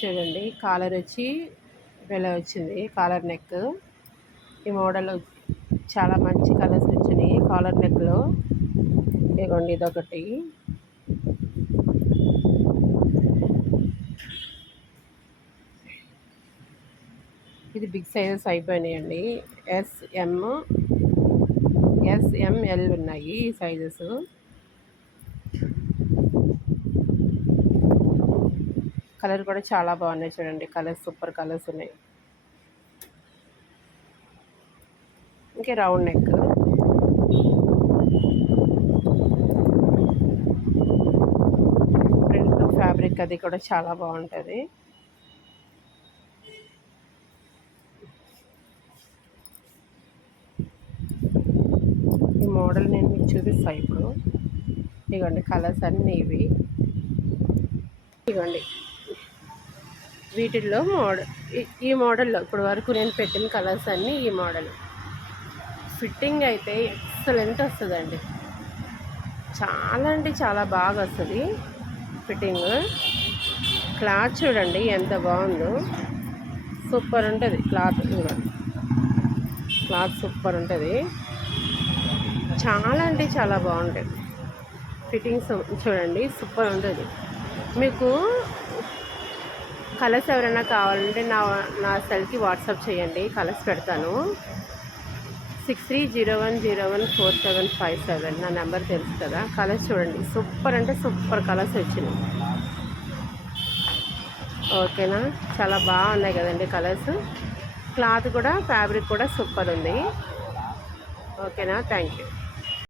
చూడండి, కాలర్ వచ్చి ఇలా వచ్చింది, కాలర్ నెక్. ఈ మోడల్ చాలా మంచి కలర్స్ వచ్చినాయి కాలర్ నెక్లో. ఇదిగోండి, ఇదొకటి. ఇది బిగ్ సైజెస్ అయిపోయినాయండి. ఎస్ఎంఎల్ ఉన్నాయి ఈ సైజెస్. కలర్ కూడా చాలా బాగున్నాయి చూడండి, కలర్స్ సూపర్ కలర్స్ ఉన్నాయి. ఇంకే రౌండ్ నెక్. ప్రింట్ ఫ్యాబ్రిక్ అది కూడా చాలా బాగుంటుంది. ఈ మోడల్ నేను మీకు చూపిస్తాను ఇప్పుడు. ఇదిగోండి, కలర్స్ అన్నీ ఇవి. ఇదిగోండి, వీటిల్లో ఈ మోడల్లో ఇప్పుడు వరకు నేను పెట్టిన కలర్స్ అన్నీ ఈ మోడల్. ఫిట్టింగ్ అయితే ఎక్సలెంట్ వస్తుందండి. చాలా అంటే చాలా బాగా వస్తుంది ఫిట్టింగ్. క్లాత్ చూడండి ఎంత బాగుందో, సూపర్ ఉంటుంది క్లాత్. క్లాత్ సూపర్ ఉంటుంది, చాలా అంటే చాలా బాగుంటుంది. ఫిట్టింగ్స్ చూడండి సూపర్ ఉంటుంది. మీకు కలర్స్ ఎవరైనా కావాలంటే నా సెల్కి వాట్సాప్ చేయండి, కలర్స్ పెడతాను. 6301014757 నా నెంబర్ తెలుసు కదా. కలర్స్ చూడండి, సూపర్ అంటే సూపర్ కలర్స్ వచ్చినాయి. ఓకేనా, చాలా బాగున్నాయి కదండి కలర్స్. క్లాత్ కూడా ఫ్యాబ్రిక్ కూడా సూపర్ ఉంది. ఓకేనా, థ్యాంక్ యూ.